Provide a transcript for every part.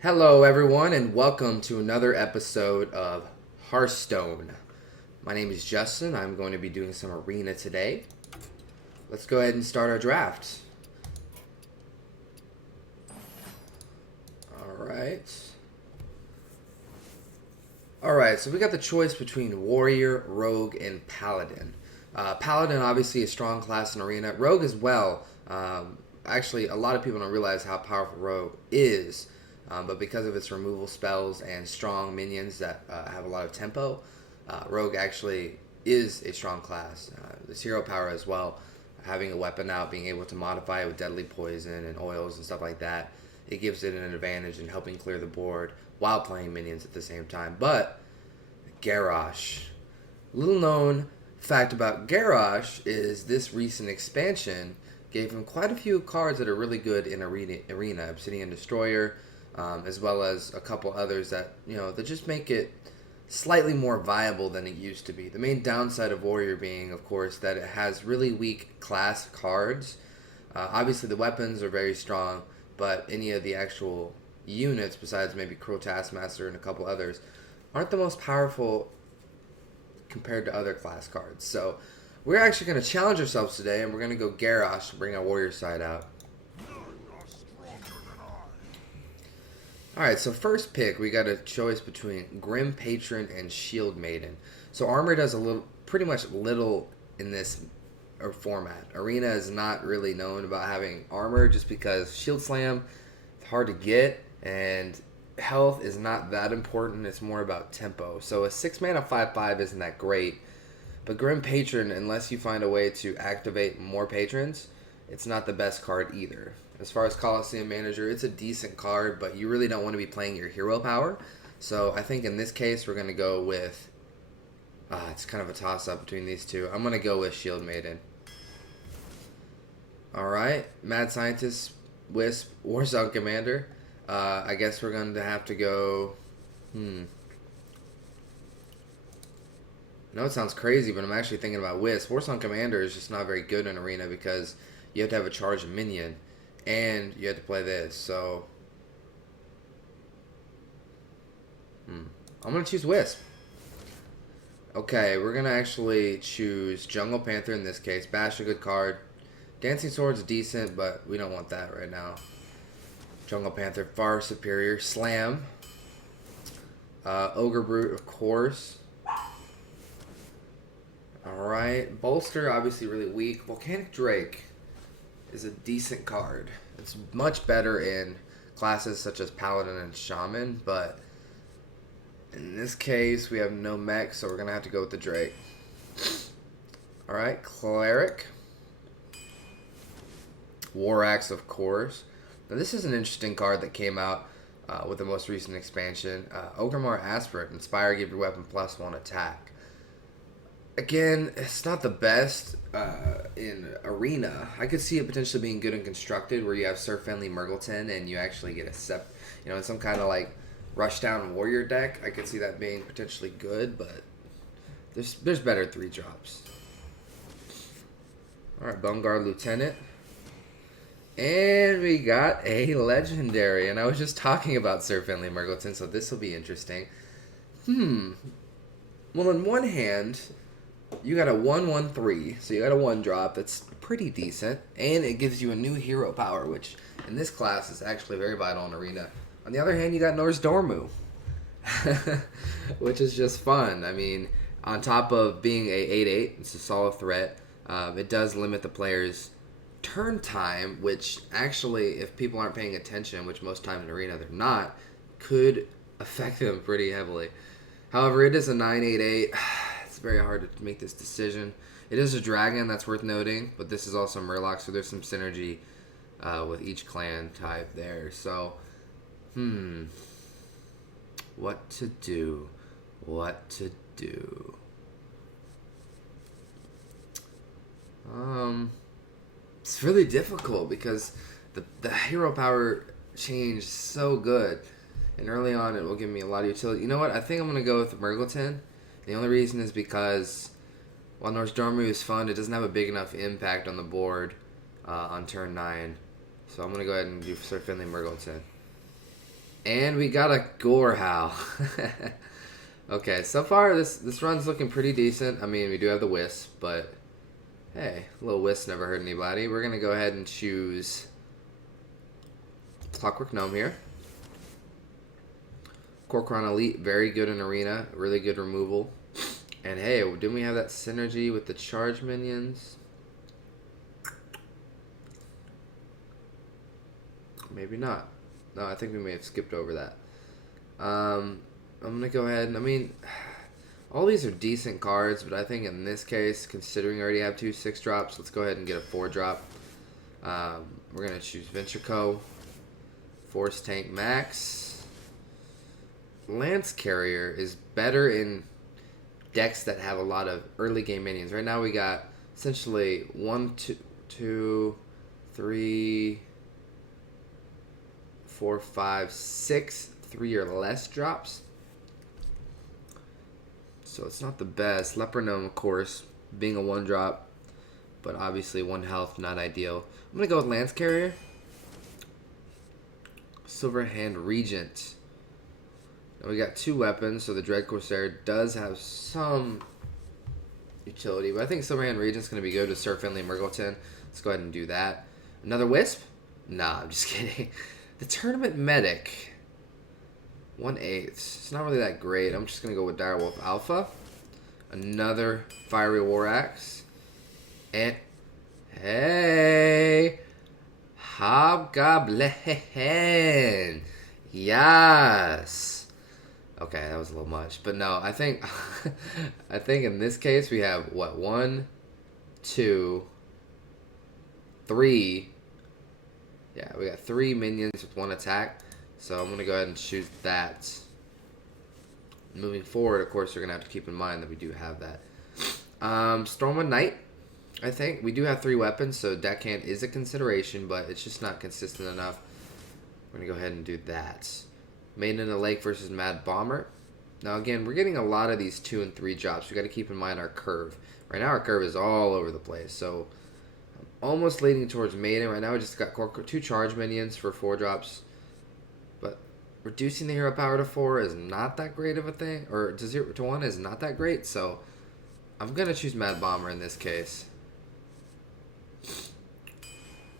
Hello, everyone, and welcome to another episode of Hearthstone. My name is Justin. I'm going to be doing some arena today. Let's go ahead and start our draft. Alright, so we got the choice between Warrior, Rogue, and Paladin. Paladin, obviously, a strong class in arena. Rogue as well. Actually, a lot of people don't realize how powerful Rogue is. But because of its removal spells and strong minions that have a lot of tempo, Rogue actually is a strong class. This hero power as well, having a weapon out, being able to modify it with deadly poison and oils and stuff like that, it gives it an advantage in helping clear the board while playing minions at the same time. But Garrosh, little known fact about Garrosh is this recent expansion gave him quite a few cards that are really good in arena Obsidian Destroyer, as well as a couple others that that just make it slightly more viable than it used to be. The main downside of Warrior being, of course, that it has really weak class cards. Obviously, the weapons are very strong, but any of the actual units, besides maybe Cruel Taskmaster and a couple others, aren't the most powerful compared to other class cards. So we're actually going to challenge ourselves today, and we're going to go Garrosh to bring our Warrior side out. Alright, so first pick, we got a choice between Grim Patron and Shield Maiden. So armor does pretty much little in this format. Arena is not really known about having armor just because Shield Slam is hard to get, and health is not that important. It's more about tempo. So a 6 mana 5/5 isn't that great, but Grim Patron, unless you find a way to activate more patrons, it's not the best card either. As far as Coliseum Manager, it's a decent card, but you really don't want to be playing your hero power. So I think in this case, we're going to go with... it's kind of a toss-up between these two. I'm going to go with Shield Maiden. Alright, Mad Scientist, Wisp, Warsong Commander. I guess we're going to have to go... I know it sounds crazy, but I'm actually thinking about Wisp. Warsong Commander is just not very good in Arena because you have to have a charged minion. And you have to play this, so... I'm going to choose Wisp. Okay, we're going to actually choose Jungle Panther in this case. Bash, a good card. Dancing Sword's decent, but we don't want that right now. Jungle Panther, far superior. Slam. Ogre Brute, of course. Alright. Bolster, obviously really weak. Volcanic Drake is a decent card. It's much better in classes such as Paladin and Shaman, but in this case, we have no mech, so we're going to have to go with the Drake. Alright, Cleric. War Axe, of course. Now, this is an interesting card that came out with the most recent expansion. Ogremar Aspirate. Inspire, give your weapon +1 attack. Again, it's not the best in Arena. I could see it potentially being good and constructed where you have Sir Fenley Murgleton and you actually get a in some kind of like rushdown warrior deck. I could see that being potentially good, but there's better 3-drops. Alright, Bone Guard Lieutenant. And we got a legendary. And I was just talking about Sir Fenley Murgleton, so this will be interesting. Well, in one hand, you got a 1/1/3, so you got a 1-drop that's pretty decent, and it gives you a new hero power, which in this class is actually very vital in Arena. On the other hand, you got Norse Dormu, which is just fun. I mean, on top of being a 8/8, it's a solid threat. It does limit the player's turn time, which actually, if people aren't paying attention, which most times in Arena they're not, could affect them pretty heavily. However, it is a 9/8/8. It's very hard to make this decision. It is a dragon, that's worth noting, but this is also Murloc, so there's some synergy with each clan type there. So, what to do? What to do? It's really difficult because the hero power changed so good. And early on, it will give me a lot of utility. You know what? I think I'm going to go with Murgleton. The only reason is because while Norse Dormu is fun, it doesn't have a big enough impact on the board on turn 9. So I'm going to go ahead and do Sir Finley Murgleton. And we got a Gorehow. Okay, so far this run's looking pretty decent. I mean, we do have the Wisp, but hey, a little Wisp never hurt anybody. We're going to go ahead and choose Clockwork Gnome here. Corcoran Elite, very good in Arena, really good removal. And hey, didn't we have that synergy with the charge minions? Maybe not. No, I think we may have skipped over that. I'm going to go ahead and, I mean, all these are decent cards, but I think in this case, considering we already have 2 6-drops, let's go ahead and get a 4-drop. We're going to choose Venture Co. Force Tank Max. Lance Carrier is better in decks that have a lot of early game minions. Right now we got essentially 1, 2, 3, 4, 5, 6 3 or less drops. So it's not the best. Leper Gnome, of course, being a 1-drop, but obviously 1 health, not ideal. I'm going to go with Lance Carrier. Silverhand Regent. Now we got 2 weapons, so the Dread Corsair does have some utility, but I think Silverhand Regent's going to be good with Sir Finley Murgleton. Let's go ahead and do that. Another Wisp? Nah, I'm just kidding. The Tournament Medic. 1/8. It's not really that great. I'm just going to go with Direwolf Alpha. Another Fiery War Axe. And, hey, Hobgoblin. Yes. Okay, that was a little much. But no, I think I think in this case we have, what, 1, 2, 3. Yeah, we got 3 minions with 1 attack. So I'm going to go ahead and choose that. Moving forward, of course, you're going to have to keep in mind that we do have that. Stormwind Knight, I think. We do have 3 weapons, so deckhand is a consideration, but it's just not consistent enough. We're going to go ahead and do that. Maiden in the Lake versus Mad Bomber. Now, again, we're getting a lot of these 2 and 3 drops. we got to keep in mind our curve. Right now, our curve is all over the place, so I'm almost leaning towards Maiden. Right now, we just got 2 charge minions for 4 drops. But reducing the hero power to 4 is not that great of a thing. Or to 0 to 1 is not that great. So I'm going to choose Mad Bomber in this case.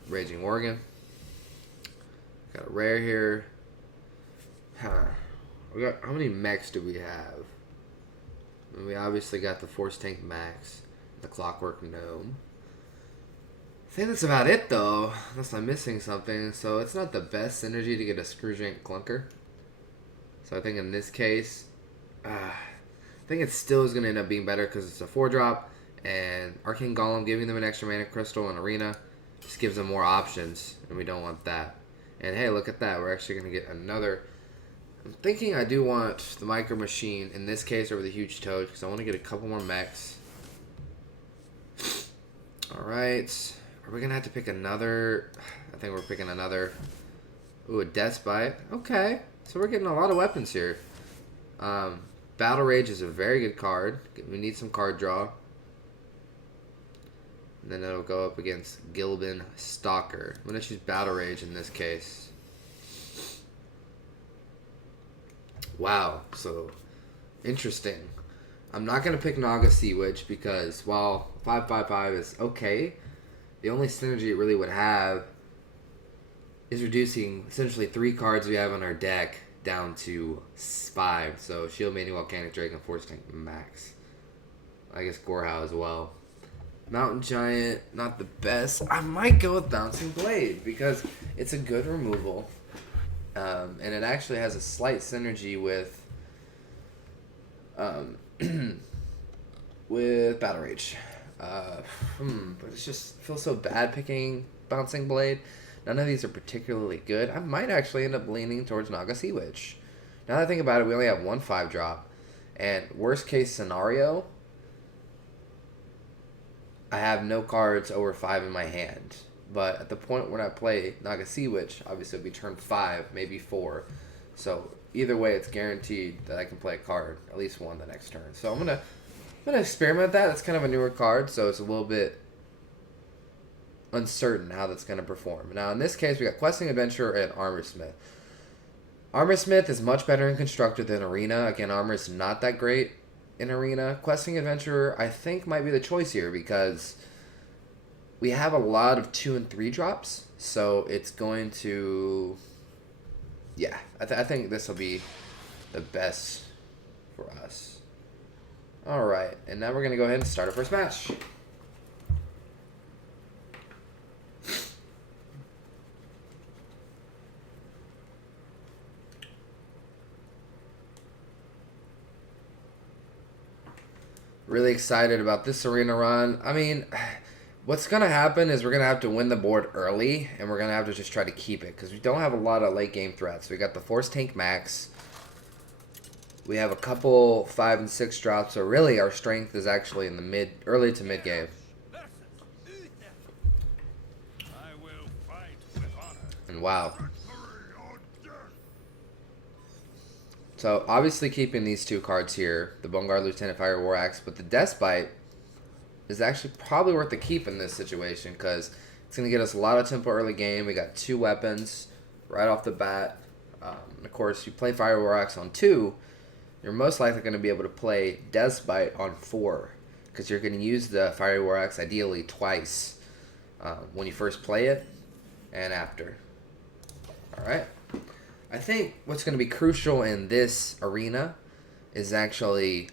Raging Worgen. Got a rare here. We got, how many mechs do we have? And we obviously got the Force Tank Max. The Clockwork Gnome. I think that's about it, though, unless I'm missing something. So it's not the best synergy to get a Screwjank Clunker. So I think in this case, I think it still is going to end up being better because it's a 4-drop. And Arcane Golem giving them an extra mana crystal in Arena just gives them more options, and we don't want that. And hey, look at that. We're actually going to get another. I'm thinking I do want the Micro Machine in this case over the Huge Toad because I want to get a couple more mechs. Alright. Are we going to have to pick another? I think we're picking another. Ooh, a Deathbite. Okay. So we're getting a lot of weapons here. Battle Rage is a very good card. We need some card draw. And then it'll go up against Gilbin Stalker. I'm going to choose Battle Rage in this case. Wow. So, interesting. I'm not going to pick Naga Sea Witch because while 5/5/5 is okay, the only synergy it really would have is reducing essentially 3 cards we have on our deck down to 5. So Shield Maiden, Volcanic Drake, and Force Tank Max. I guess Gorehow as well. Mountain Giant, not the best. I might go with Bouncing Blade because it's a good removal. And it actually has a slight synergy with with Battle Rage. But it's just feels so bad picking Bouncing Blade. None of these are particularly good. I might actually end up leaning towards Naga Sea Witch. Now that I think about it, we only have 1 5-drop. And worst case scenario, I have no cards over 5 in my hand. But at the point when I play Naga Sea Witch, obviously it'll be turn 5, maybe 4. So either way, it's guaranteed that I can play a card, at least one the next turn. So I'm gonna experiment with that. That's kind of a newer card, so it's a little bit uncertain how that's gonna perform. Now in this case, we got Questing Adventurer and Armor Smith. Armor Smith is much better in Constructed than Arena. Again, Armor is not that great in Arena. Questing Adventurer, I think, might be the choice here because we have a lot of 2 and 3 drops. So it's going to... Yeah, I think this will be the best for us. Alright, and now we're going to go ahead and start our first match. Really excited about this arena run. I mean, what's going to happen is we're going to have to win the board early, and we're going to have to just try to keep it, because we don't have a lot of late game threats. We got the Force Tank Max. We have a couple 5 and 6 drops, so really our strength is actually in the early to mid game. And wow. So, obviously keeping these 2 cards here, the Bonegard Lieutenant Fire War Axe, but the Despite is actually probably worth the keep in this situation because it's going to get us a lot of tempo early game. We got 2 weapons right off the bat. Of course, you play Fire War Axe on 2, you're most likely going to be able to play Despite on 4 because you're going to use the Fire War Axe ideally twice when you first play it and after. Alright. I think what's going to be crucial in this arena is actually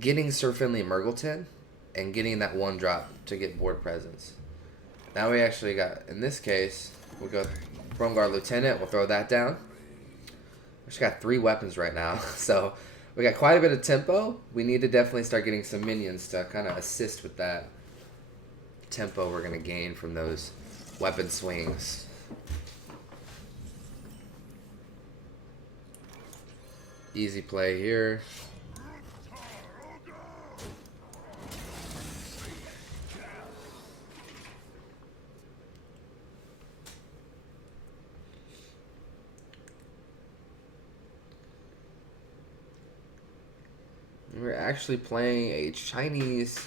getting Sir Finley Murgleton and getting that 1 drop to get board presence. Now we actually got, in this case, we'll go Bonegard Lieutenant, we'll throw that down. We just got 3 weapons right now, so we got quite a bit of tempo. We need to definitely start getting some minions to kind of assist with that tempo we're going to gain from those weapon swings. Easy play here. We're actually playing a Chinese,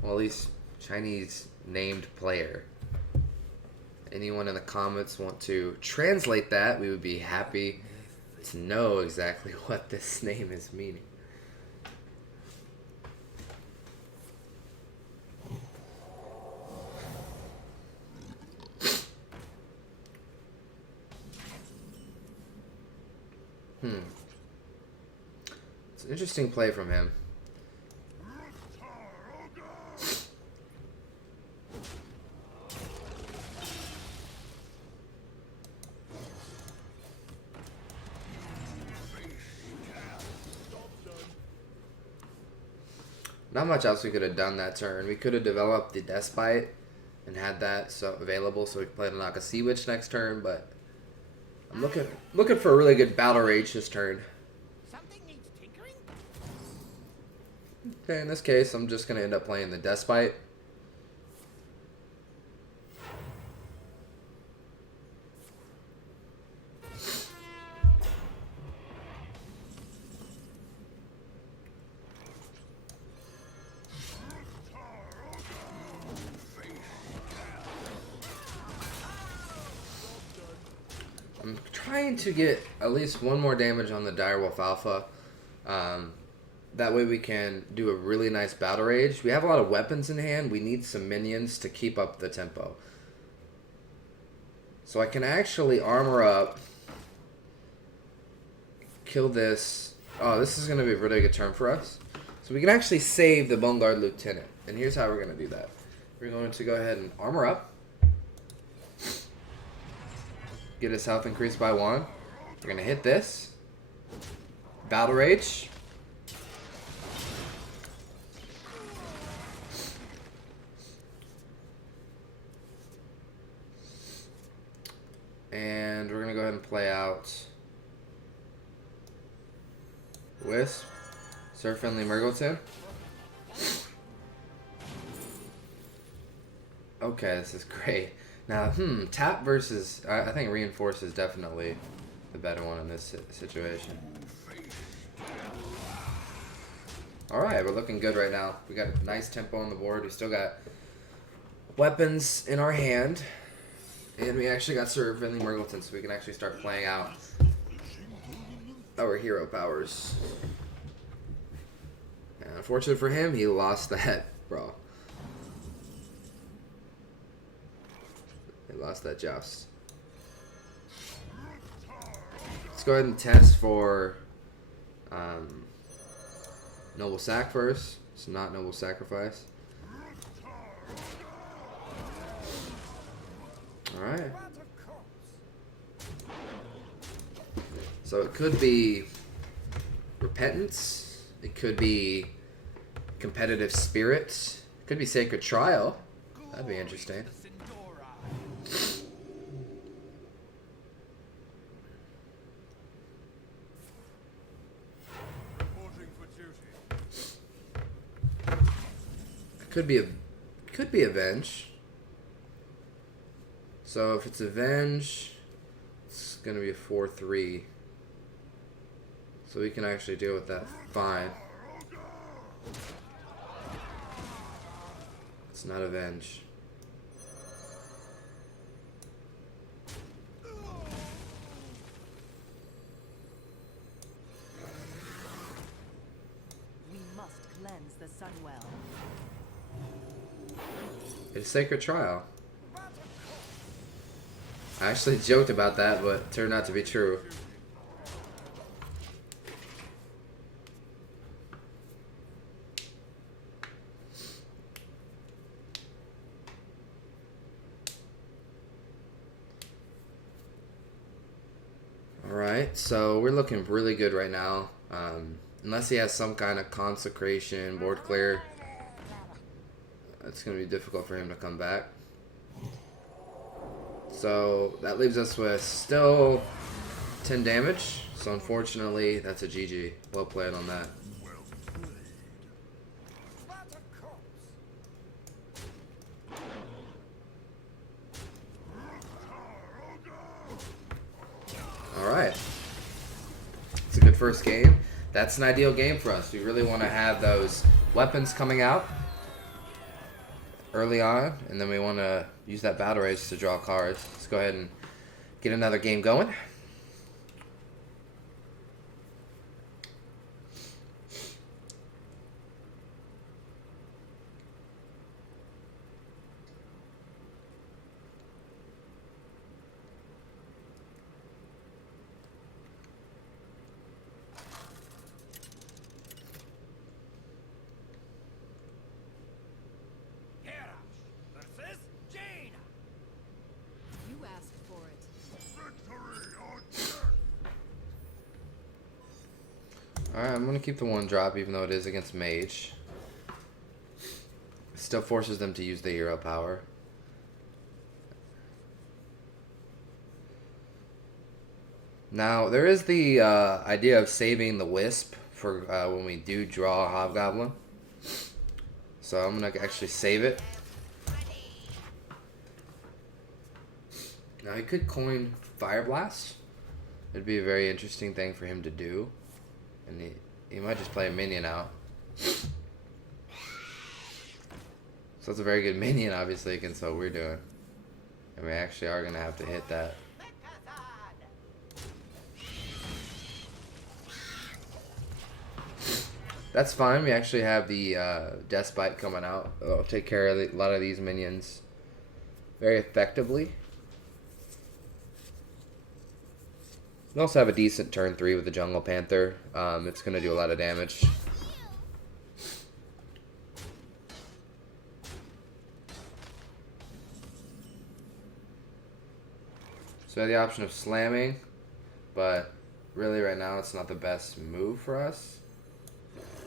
well, at least Chinese named player. Anyone in the comments want to translate that, we would be happy to know exactly what this name is meaning. It's an interesting play from him. Not much else we could have done that turn. We could have developed the Despite and had that available so we could play the Naka Sea Witch next turn, but I'm looking for a really good Battle Rage this turn. Something needs tinkering? Okay, in this case, I'm just going to end up playing the Despite. I'm trying to get at least 1 more damage on the Direwolf Alpha. That way we can do a really nice Battle Rage. We have a lot of weapons in hand. We need some minions to keep up the tempo. So I can actually armor up, kill this. Oh, this is going to be a really good turn for us. So we can actually save the Bonegard Lieutenant. And here's how we're going to do that. We're going to go ahead and armor up. Get his health increased by 1. We're going to hit this. Battle Rage. And we're going to go ahead and play out Wisp. Sir Finley Murgleton. Okay, this is great. Now, tap versus... I think Reinforce is definitely the better one in this situation. Alright, we're looking good right now. We got a nice tempo on the board. We still got weapons in our hand. And we actually got Sir Finley Murgleton, so we can actually start playing out our hero powers. And unfortunately for him, he lost that brawl. He lost that joust. Let's go ahead and test for Noble Sack first. It's not Noble Sacrifice. Alright. So it could be Repentance. It could be Competitive Spirit. It could be Sacred Trial. That'd be interesting. Could be Avenge. So if it's Avenge, it's gonna be a 4/3. So we can actually deal with that fine. It's not Avenge. We must cleanse the Sunwell. It's Sacred Trial. I actually joked about that, but it turned out to be true. Alright, so we're looking really good right now. Unless he has some kind of consecration, board clear, it's going to be difficult for him to come back. So that leaves us with still 10 damage. So unfortunately, that's a GG. Well played on that. Alright. It's a good first game. That's an ideal game for us. We really want to have those weapons coming out early on, and then we want to use that battle race to draw cards. Let's go ahead and get another game going. Alright, I'm going to keep the 1-drop even though it is against Mage. It still forces them to use the hero power. Now, there is the idea of saving the Wisp for when we do draw a Hobgoblin. So I'm going to actually save it. Now, he could coin Fire Blast. It'd be a very interesting thing for him to do. And he might just play a minion out. So it's a very good minion, obviously, against what we're doing. And we actually are going to have to hit that. That's fine. We actually have the Despite coming out. It'll take care of a lot of these minions very effectively. We also have a decent turn 3 with the Jungle Panther. It's going to do a lot of damage. So we have the option of slamming, but really right now it's not the best move for us.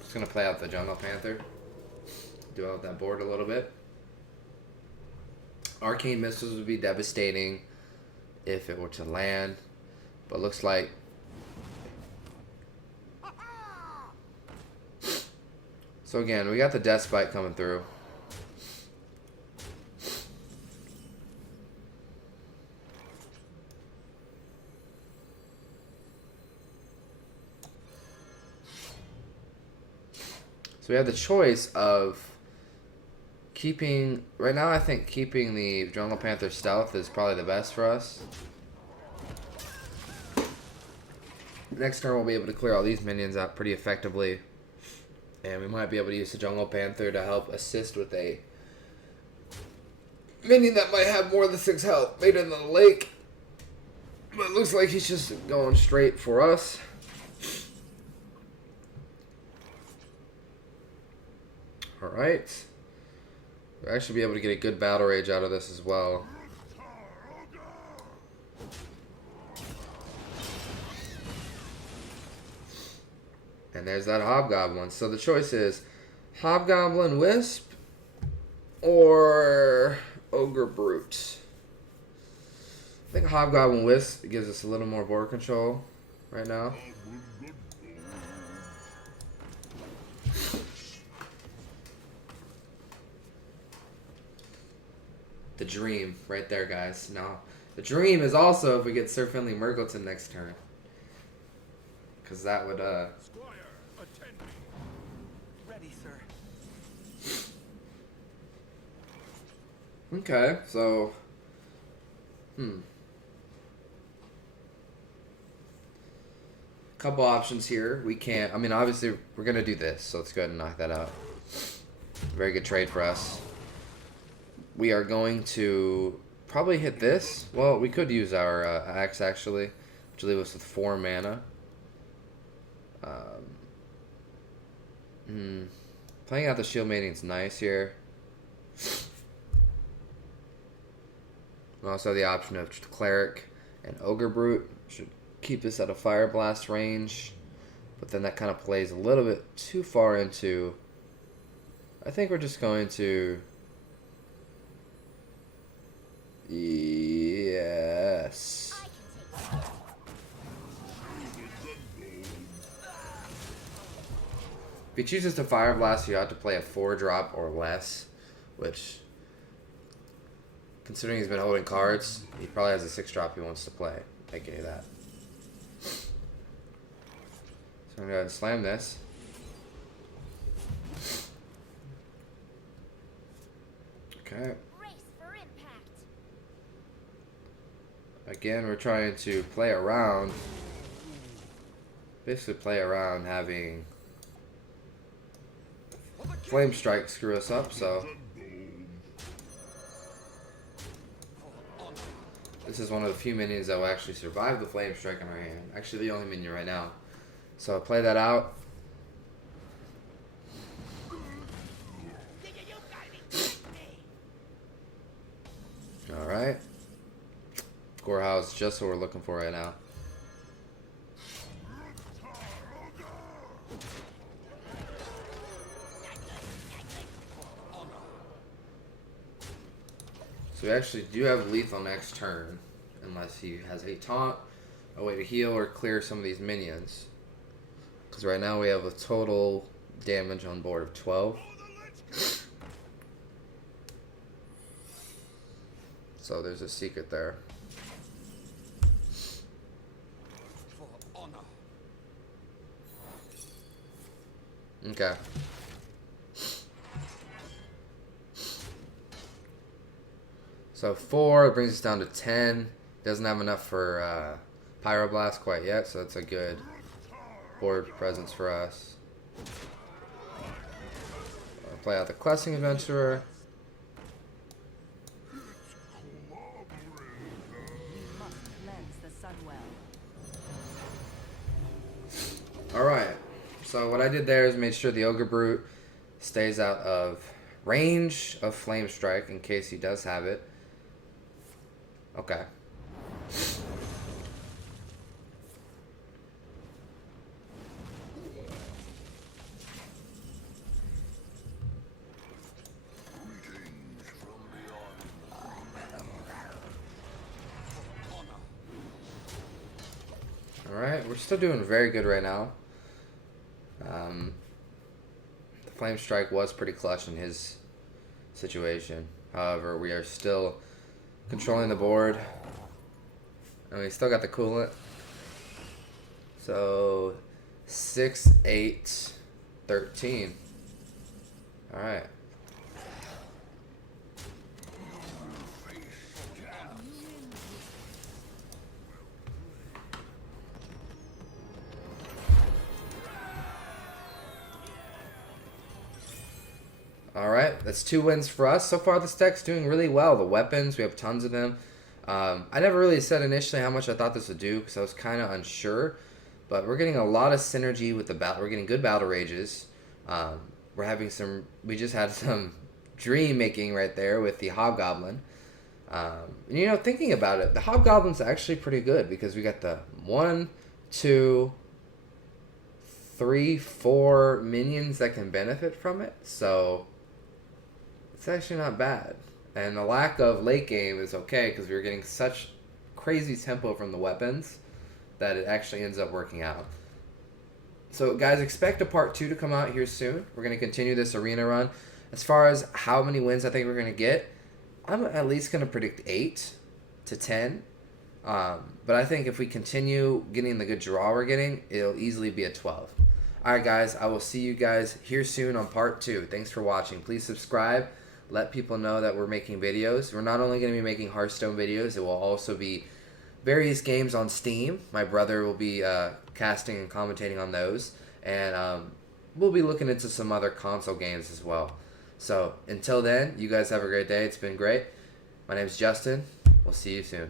Just going to play out the Jungle Panther. Do out that board a little bit. Arcane Missiles would be devastating if it were to land. But looks like so again, we got the Despite coming through. So we have the choice of keeping right now. I think keeping the Jungle Panther stealth is probably the best for us. Next turn, we'll be able to clear all these minions out pretty effectively, and we might be able to use the Jungle Panther to help assist with a minion that might have more than 6 health made in the lake. But it looks like he's just going straight for us. Alright. We'll actually be able to get a good battle rage out of this as well. And there's that Hobgoblin. So the choice is Hobgoblin Wisp or Ogre Brute. I think Hobgoblin Wisp gives us a little more board control right now. The dream right there, guys. Now, the dream is also if we get Sir Finley Murgleton next turn. Because that would, Squire, attend me. Ready, sir. Okay, so... Couple options here. We can't... I mean, obviously, we're going to do this. So let's go ahead and knock that out. Very good trade for us. We are going to probably hit this. Well, we could use our axe, actually. Which will leave us with 4 mana. Playing out the Shield Mating is nice here. We also have the option of Cleric and Ogre Brute. Should keep this at a Fire Blast range. But then that kind of plays a little bit too far into... I think we're just going to... Yes. If he chooses to Fire Blast, you have to play a 4-drop or less, which, considering he's been holding cards, he probably has a 6-drop he wants to play. I can do that. So I'm going to go ahead and slam this. Okay. Again, we're trying to play around, basically play around having Flame Strike screw us up, so this is one of the few minions that will actually survive the Flame Strike in our hand. Actually, the only minion right now. So I'll play that out. Alright. Gorehouse, just what we're looking for right now. So we actually do have lethal next turn, unless he has a taunt, a way to heal, or clear some of these minions. Because right now we have a total damage on board of 12. So there's a secret there. Okay. So 4 brings us down to 10. Doesn't have enough for Pyroblast quite yet, so that's a good board presence for us. I'll play out the Questing Adventurer. Alright. So what I did there is made sure the Ogre Brute stays out of range of Flame Strike in case he does have it. Okay. Alright, we're still doing very good right now. The Flame Strike was pretty clutch in his situation. However, we are still controlling the board. And we still got the coolant. So 6, 8, 13. Alright. that's 2 wins for us. So far, this deck's doing really well. The weapons, we have tons of them. I never really said initially how much I thought this would do because I was kind of unsure. But we're getting a lot of synergy with the battle. We're getting good battle rages. We're having some. We just had some dream making right there with the Hobgoblin. And, you know, thinking about it, the Hobgoblin's actually pretty good because we got the 1, 2, 3, 4 minions that can benefit from it. So it's actually not bad. And the lack of late game is okay because we were getting such crazy tempo from the weapons that it actually ends up working out. So, guys, expect a part 2 to come out here soon. We're going to continue this arena run. As far as how many wins I think we're going to get, I'm at least going to predict 8 to 10. But I think if we continue getting the good draw we're getting, it'll easily be a 12. All right, guys, I will see you guys here soon on part 2. Thanks for watching. Please subscribe. Let people know that we're making videos. We're not only going to be making Hearthstone videos, it will also be various games on Steam. My brother will be casting and commentating on those. And we'll be looking into some other console games as well. So until then, you guys have a great day. It's been great. My name's Justin. We'll see you soon.